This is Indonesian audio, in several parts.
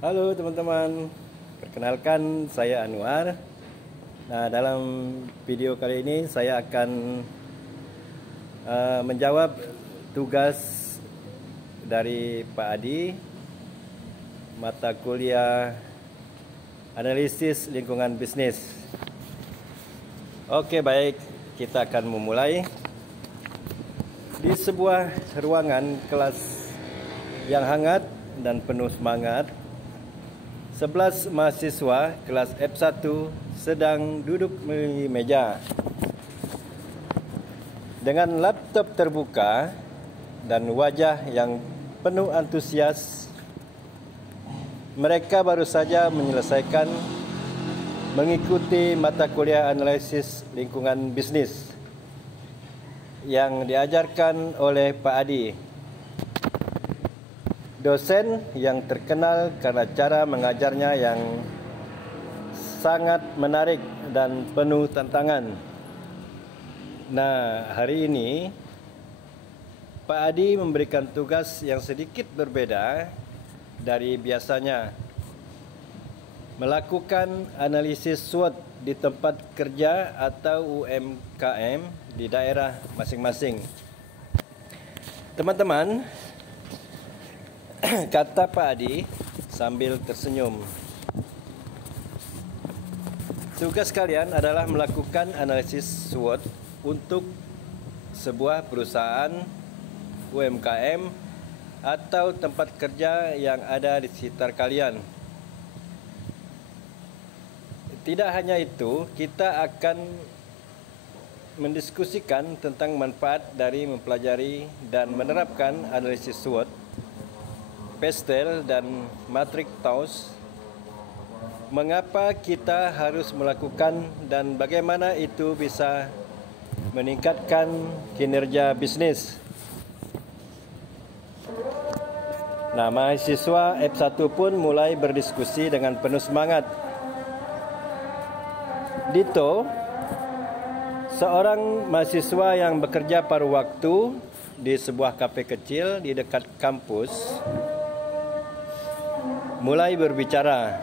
Halo teman-teman, perkenalkan saya Anwar. Nah, dalam video kali ini saya akan menjawab tugas dari Pak Adi, mata kuliah analisis lingkungan bisnis. Oke, baik, kita akan memulai di sebuah ruangan kelas yang hangat dan penuh semangat. 11 mahasiswa kelas F1 sedang duduk di meja dengan laptop terbuka dan wajah yang penuh antusias. Mereka baru saja menyelesaikan mengikuti mata kuliah analisis lingkungan bisnis yang diajarkan oleh Pak Adi, dosen yang terkenal karena cara mengajarnya yang sangat menarik dan penuh tantangan. Nah, hari ini Pak Adi memberikan tugas yang sedikit berbeda dari biasanya, melakukan analisis SWOT di tempat kerja atau UMKM di daerah masing-masing. Teman-teman, kata Pak Adi sambil tersenyum, tugas kalian adalah melakukan analisis SWOT untuk sebuah perusahaan UMKM atau tempat kerja yang ada di sekitar kalian. Tidak hanya itu, kita akan mendiskusikan tentang manfaat dari mempelajari dan menerapkan analisis SWOT, PESTEL dan Matrix TAUS. Mengapa kita harus melakukan dan bagaimana itu bisa meningkatkan kinerja bisnis. Nah, mahasiswa F1 pun mulai berdiskusi dengan penuh semangat. Dito, seorang mahasiswa yang bekerja paruh waktu di sebuah kafe kecil di dekat kampus, mulai berbicara.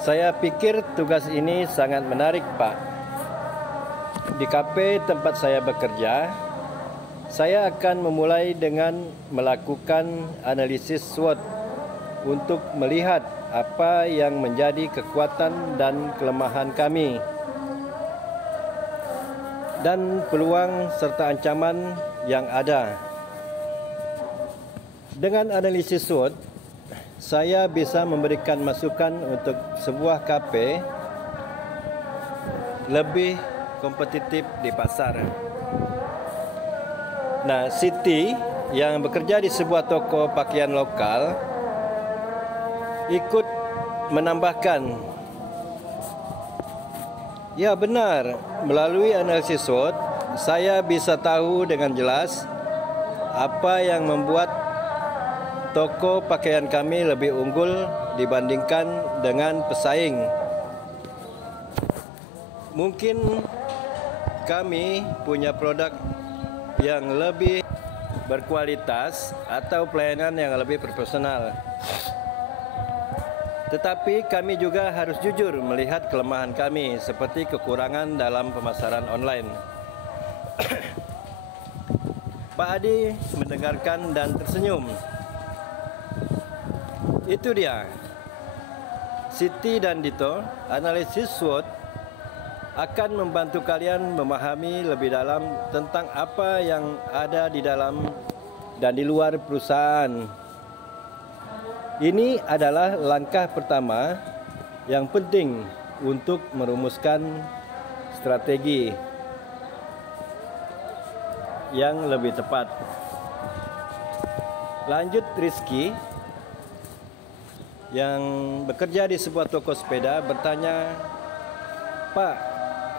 Saya pikir tugas ini sangat menarik, Pak. Di kafe tempat saya bekerja, saya akan memulai dengan melakukan analisis SWOT untuk melihat apa yang menjadi kekuatan dan kelemahan kami dan peluang serta ancaman yang ada. Dengan analisis SWOT, saya bisa memberikan masukan untuk sebuah kafe lebih kompetitif di pasar. Nah, Siti yang bekerja di sebuah toko pakaian lokal ikut menambahkan, ya benar, melalui analisis SWOT, saya bisa tahu dengan jelas apa yang membuat toko pakaian kami lebih unggul dibandingkan dengan pesaing. Mungkin kami punya produk yang lebih berkualitas atau pelayanan yang lebih profesional. Tetapi kami juga harus jujur melihat kelemahan kami, seperti kekurangan dalam pemasaran online. Pak Adi mendengarkan dan tersenyum. Itu dia, Siti dan Dito, analisis SWOT akan membantu kalian memahami lebih dalam tentang apa yang ada di dalam dan di luar perusahaan. Ini adalah langkah pertama yang penting untuk merumuskan strategi yang lebih tepat. Lanjut, Rizky yang bekerja di sebuah toko sepeda bertanya, Pak,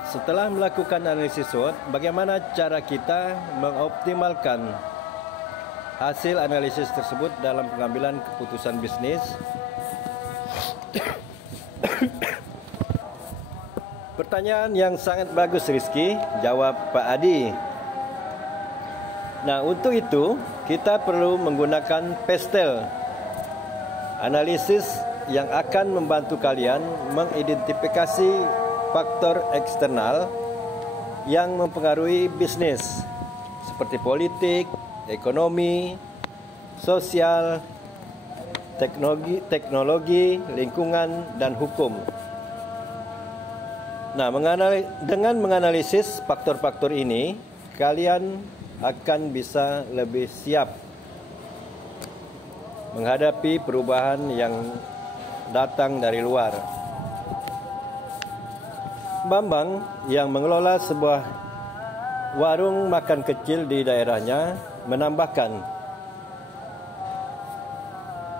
setelah melakukan analisis SWOT, bagaimana cara kita mengoptimalkan hasil analisis tersebut dalam pengambilan keputusan bisnis? Pertanyaan yang sangat bagus, Rizky, jawab Pak Adi. Nah, untuk itu kita perlu menggunakan PESTEL Analisis yang akan membantu kalian mengidentifikasi faktor eksternal yang mempengaruhi bisnis seperti politik, ekonomi, sosial, teknologi, lingkungan, dan hukum. Nah, dengan menganalisis faktor-faktor ini, kalian akan bisa lebih siap menghadapi perubahan yang datang dari luar. Bambang yang mengelola sebuah warung makan kecil di daerahnya menambahkan,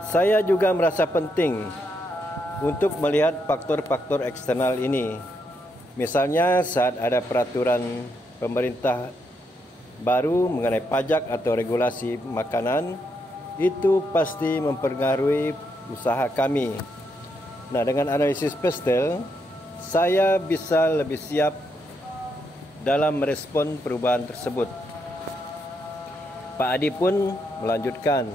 saya juga merasa penting untuk melihat faktor-faktor eksternal ini. Misalnya saat ada peraturan pemerintah baru mengenai pajak atau regulasi makanan, itu pasti mempengaruhi usaha kami. Nah, dengan analisis Pestel, saya bisa lebih siap dalam merespon perubahan tersebut. Pak Adi pun melanjutkan,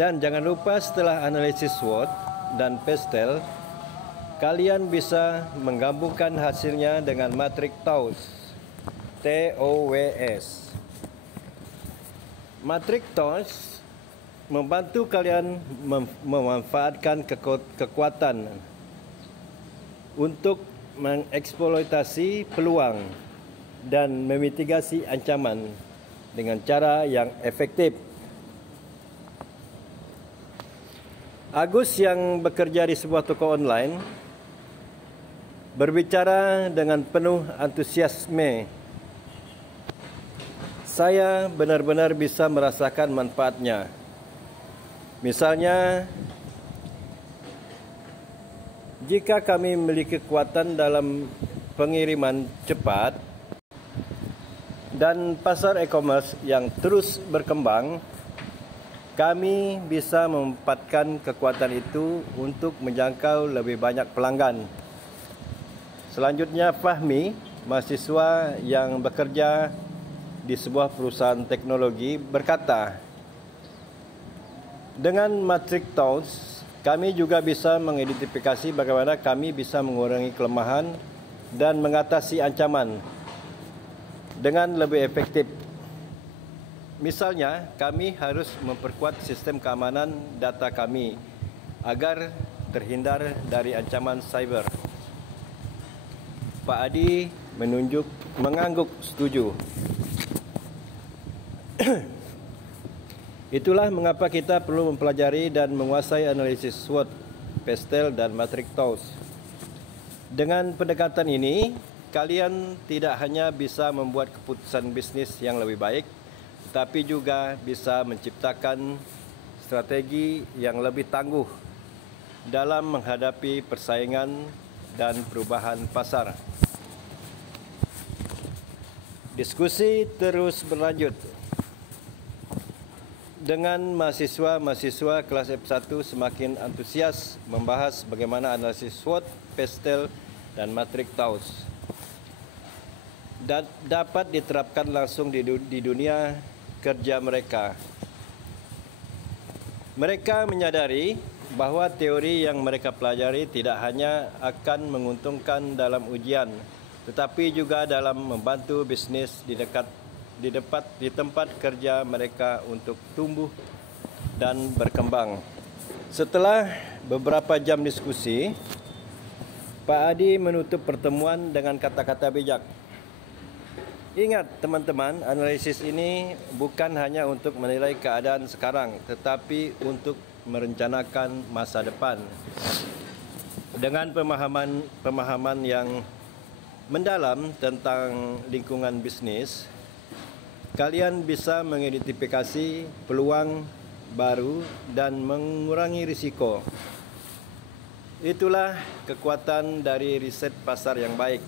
dan jangan lupa setelah analisis SWOT dan Pestel, kalian bisa menggabungkan hasilnya dengan matrik TOWS. TOWS. Matrik TOWS membantu kalian memanfaatkan kekuatan untuk mengeksploitasi peluang dan memitigasi ancaman dengan cara yang efektif. Agus yang bekerja di sebuah toko online berbicara dengan penuh antusiasme. Saya benar-benar bisa merasakan manfaatnya. Misalnya, jika kami memiliki kekuatan dalam pengiriman cepat dan pasar e-commerce yang terus berkembang, kami bisa memanfaatkan kekuatan itu untuk menjangkau lebih banyak pelanggan. Selanjutnya, Fahmi, mahasiswa yang bekerja di sebuah perusahaan teknologi, berkata, dengan matrik TOWS, kami juga bisa mengidentifikasi bagaimana kami bisa mengurangi kelemahan dan mengatasi ancaman dengan lebih efektif. Misalnya, kami harus memperkuat sistem keamanan data kami agar terhindar dari ancaman cyber. Pak Adi mengangguk setuju. Itulah mengapa kita perlu mempelajari dan menguasai analisis SWOT, Pestel, dan matrik TOWS. Dengan pendekatan ini, kalian tidak hanya bisa membuat keputusan bisnis yang lebih baik, tapi juga bisa menciptakan strategi yang lebih tangguh dalam menghadapi persaingan dan perubahan pasar. Diskusi terus berlanjut dengan mahasiswa kelas F1 semakin antusias membahas bagaimana analisis SWOT, Pestel, dan matrik TOWS dapat diterapkan langsung di dunia kerja mereka. Mereka menyadari bahwa teori yang mereka pelajari tidak hanya akan menguntungkan dalam ujian, tetapi juga dalam membantu bisnis di tempat kerja mereka untuk tumbuh dan berkembang. Setelah beberapa jam diskusi, Pak Adi menutup pertemuan dengan kata-kata bijak. Ingat teman-teman, analisis ini bukan hanya untuk menilai keadaan sekarang, tetapi untuk merencanakan masa depan. Dengan pemahaman yang mendalam tentang lingkungan bisnis, kalian bisa mengidentifikasi peluang baru dan mengurangi risiko. Itulah kekuatan dari riset pasar yang baik.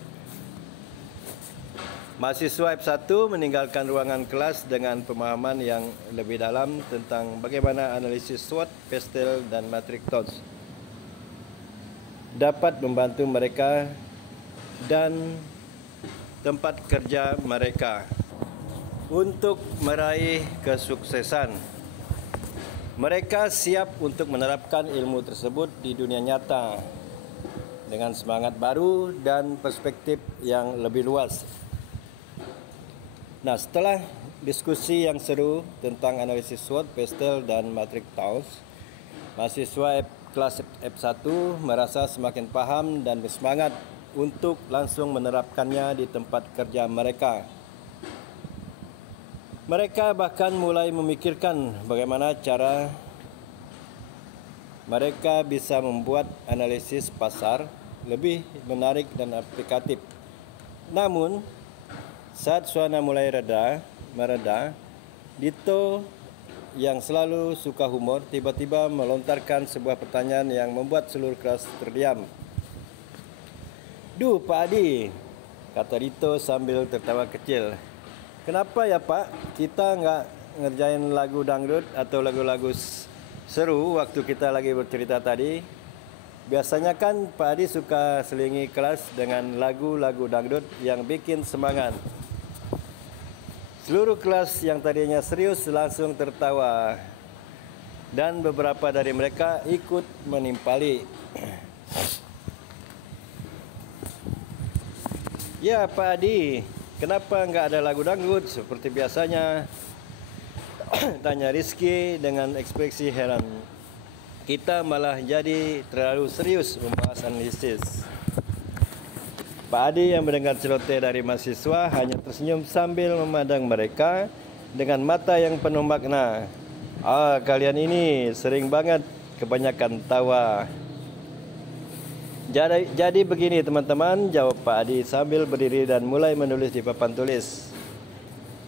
Mahasiswa F1 meninggalkan ruangan kelas dengan pemahaman yang lebih dalam tentang bagaimana analisis SWOT, Pestel, dan matrik TOWS dapat membantu mereka dan tempat kerja mereka untuk meraih kesuksesan. Mereka siap untuk menerapkan ilmu tersebut di dunia nyata dengan semangat baru dan perspektif yang lebih luas. Nah, setelah diskusi yang seru tentang analisis SWOT, PESTEL, dan Matrix Taos, mahasiswa kelas F1 merasa semakin paham dan bersemangat untuk langsung menerapkannya di tempat kerja mereka. Mereka bahkan mulai memikirkan bagaimana cara mereka bisa membuat analisis pasar lebih menarik dan aplikatif. Namun, saat suasana mulai mereda, Dito yang selalu suka humor tiba-tiba melontarkan sebuah pertanyaan yang membuat seluruh kelas terdiam. "Duh, Pak Adi," kata Dito sambil tertawa kecil. "Kenapa ya Pak, kita nggak ngerjain lagu dangdut atau lagu-lagu seru waktu kita lagi bercerita tadi? Biasanya kan Pak Adi suka selingi kelas dengan lagu-lagu dangdut yang bikin semangat." Seluruh kelas yang tadinya serius langsung tertawa dan beberapa dari mereka ikut menimpali. "Ya Pak Adi, kenapa nggak ada lagu dangdut seperti biasanya?" tanya Rizky dengan ekspresi heran. "Kita malah jadi terlalu serius membahas analisis." Pak Adi yang mendengar celoteh dari mahasiswa hanya tersenyum sambil memandang mereka dengan mata yang penuh makna. Kalian ini sering banget kebanyakan tawa." Jadi begini teman-teman, jawab Pak Adi sambil berdiri dan mulai menulis di papan tulis.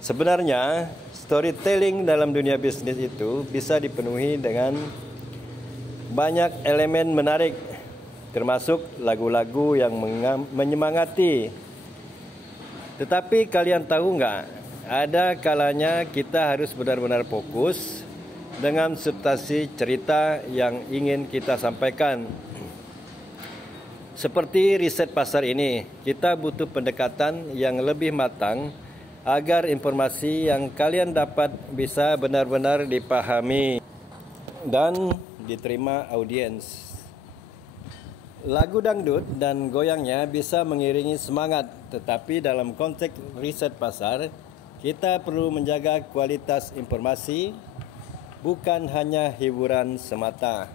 Sebenarnya, storytelling dalam dunia bisnis itu bisa dipenuhi dengan banyak elemen menarik, termasuk lagu-lagu yang menyemangati. Tetapi kalian tahu nggak, ada kalanya kita harus benar-benar fokus dengan substansi cerita yang ingin kita sampaikan. Seperti riset pasar ini, kita butuh pendekatan yang lebih matang agar informasi yang kalian dapat bisa benar-benar dipahami dan diterima audiens. Lagu dangdut dan goyangnya bisa mengiringi semangat, tetapi dalam konteks riset pasar, kita perlu menjaga kualitas informasi, bukan hanya hiburan semata.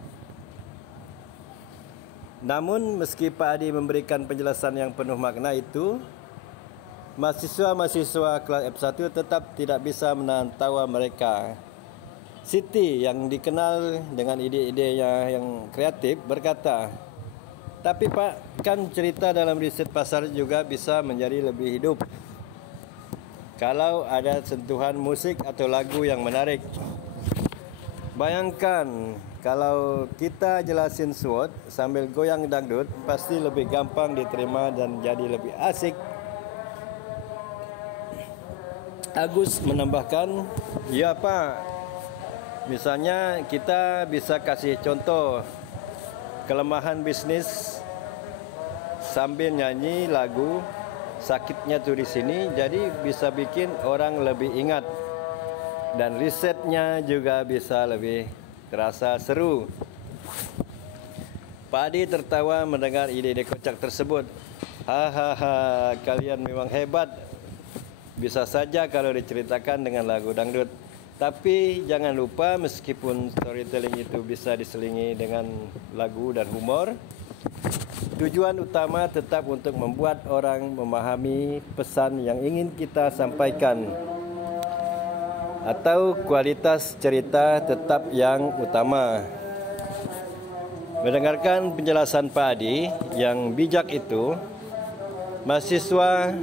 Namun, meski Pak Adi memberikan penjelasan yang penuh makna itu, mahasiswa-mahasiswa kelas F1 tetap tidak bisa menahan tawa mereka. Siti yang dikenal dengan ide-idenya yang kreatif berkata, "Tapi Pak, kan cerita dalam riset pasar juga bisa menjadi lebih hidup kalau ada sentuhan musik atau lagu yang menarik. Bayangkan kalau kita jelasin SWOT sambil goyang dangdut, pasti lebih gampang diterima dan jadi lebih asik." Agus menambahkan, "Ya Pak, misalnya kita bisa kasih contoh kelemahan bisnis sambil nyanyi lagu sakitnya tuh di sini, jadi bisa bikin orang lebih ingat dan risetnya juga bisa lebih terasa seru." Pak Adi tertawa mendengar ide-ide kocak tersebut. "Hahaha, kalian memang hebat. Bisa saja kalau diceritakan dengan lagu dangdut. Tapi jangan lupa meskipun storytelling itu bisa diselingi dengan lagu dan humor, tujuan utama tetap untuk membuat orang memahami pesan yang ingin kita sampaikan. Atau kualitas cerita tetap yang utama." Mendengarkan penjelasan Pak Adi yang bijak itu, mahasiswa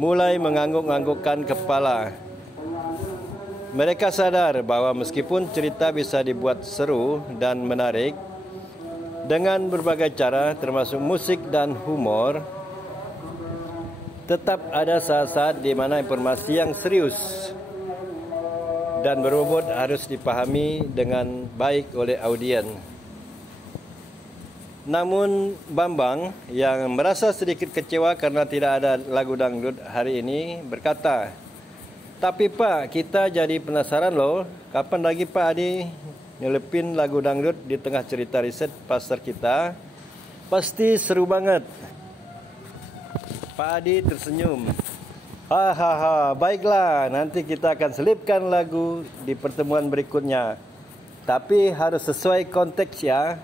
mulai mengangguk-anggukkan kepala. Mereka sadar bahwa meskipun cerita bisa dibuat seru dan menarik dengan berbagai cara termasuk musik dan humor, tetap ada saat-saat di mana informasi yang serius dan berbobot harus dipahami dengan baik oleh audiens. Namun Bambang yang merasa sedikit kecewa karena tidak ada lagu dangdut hari ini berkata, Tapi Pak, kita jadi penasaran loh, kapan lagi Pak Adi nyelepin lagu dangdut di tengah cerita riset pasar kita? Pasti seru banget. Pak Adi tersenyum. Hahaha, baiklah, nanti kita akan selipkan lagu di pertemuan berikutnya. Tapi harus sesuai konteks ya.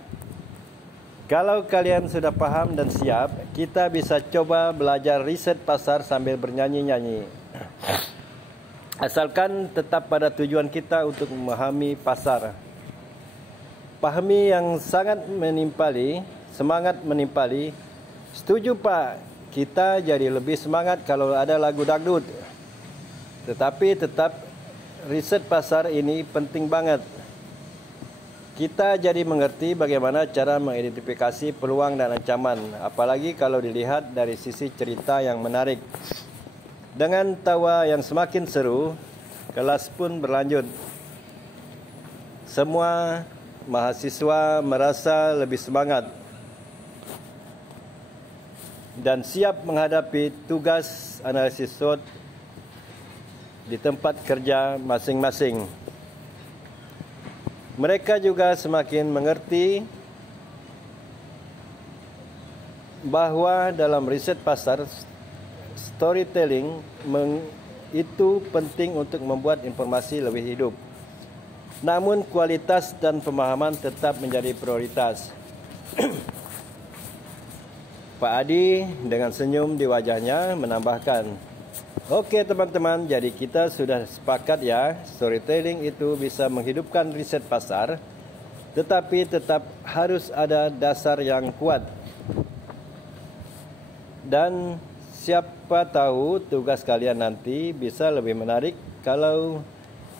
Kalau kalian sudah paham dan siap, kita bisa coba belajar riset pasar sambil bernyanyi-nyanyi. Asalkan tetap pada tujuan kita untuk memahami pasar. Pahami yang sangat menimpali, semangat menimpali. Setuju Pak, kita jadi lebih semangat kalau ada lagu dangdut. Tetapi tetap riset pasar ini penting banget. Kita jadi mengerti bagaimana cara mengidentifikasi peluang dan ancaman, apalagi kalau dilihat dari sisi cerita yang menarik. Dengan tawa yang semakin seru, kelas pun berlanjut. Semua mahasiswa merasa lebih semangat dan siap menghadapi tugas analisis SWOT di tempat kerja masing-masing. Mereka juga semakin mengerti bahwa dalam riset pasar, storytelling itu penting untuk membuat informasi lebih hidup. Namun kualitas dan pemahaman tetap menjadi prioritas. Pak Adi dengan senyum di wajahnya menambahkan, "Oke teman-teman, jadi kita sudah sepakat ya, storytelling itu bisa menghidupkan riset pasar, tetapi tetap harus ada dasar yang kuat. Dan siapa tahu tugas kalian nanti bisa lebih menarik kalau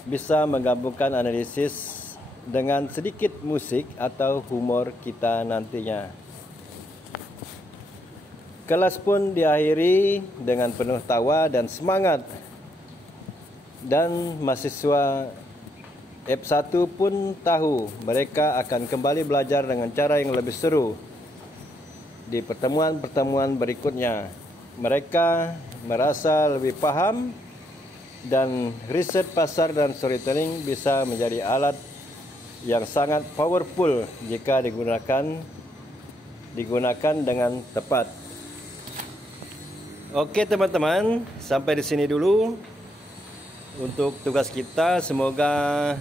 bisa menggabungkan analisis dengan sedikit musik atau humor kita nantinya." Kelas pun diakhiri dengan penuh tawa dan semangat. Dan mahasiswa F1 pun tahu mereka akan kembali belajar dengan cara yang lebih seru di pertemuan-pertemuan berikutnya. Mereka merasa lebih paham dan riset pasar dan storytelling bisa menjadi alat yang sangat powerful jika digunakan dengan tepat. Oke teman-teman, sampai di sini dulu untuk tugas kita. Semoga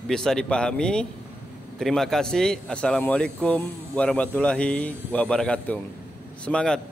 bisa dipahami. Terima kasih. Assalamualaikum warahmatullahi wabarakatuh. Semangat!